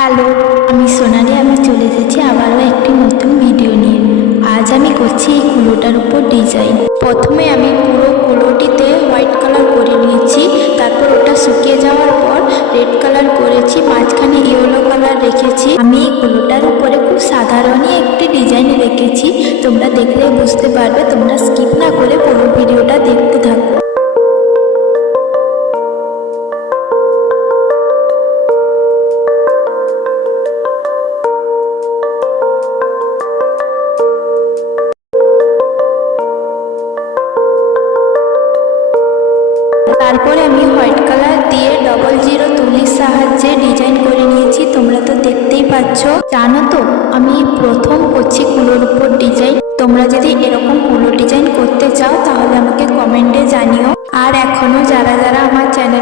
Hello, আমি সোনালি, আমি চলে এসেছি আবারও একটি নতুন ভিডিও নিয়ে। আজ আমি করছি এই কুলোটার উপর ডিজাইন প্রথমে আমি পুরো কুলোটিতে হোয়াইট কালার করে নিয়েছি, তারপর ওটা শুকিয়ে যাওয়ার পর রেড কালার করেছি, মাঝখানে ইয়েলো কালার রেখেছি। আমি এই কুলোটার উপরে খুব সাধারণই একটি ডিজাইন রেখেছি। তোমরা দেখলে বুঝতে পারবে, তোমরা স্কিপ না করে পুরো তারপরে আমি হোয়াইট কালার দিয়ে ডবল জিরো তুলির সাহায্যে ডিজাইন করে নিয়েছি। তোমরা তো দেখতেই পাচ্ছ। জানো তো, আমি প্রথম করছি কুলোর উপর ডিজাইন তোমরা যদি এরকম কুলো ডিজাইন করতে চাও, তাহলে আমাকে কমেন্টে জানিও। আর এখনও যারা যারা আমার চ্যানেলটি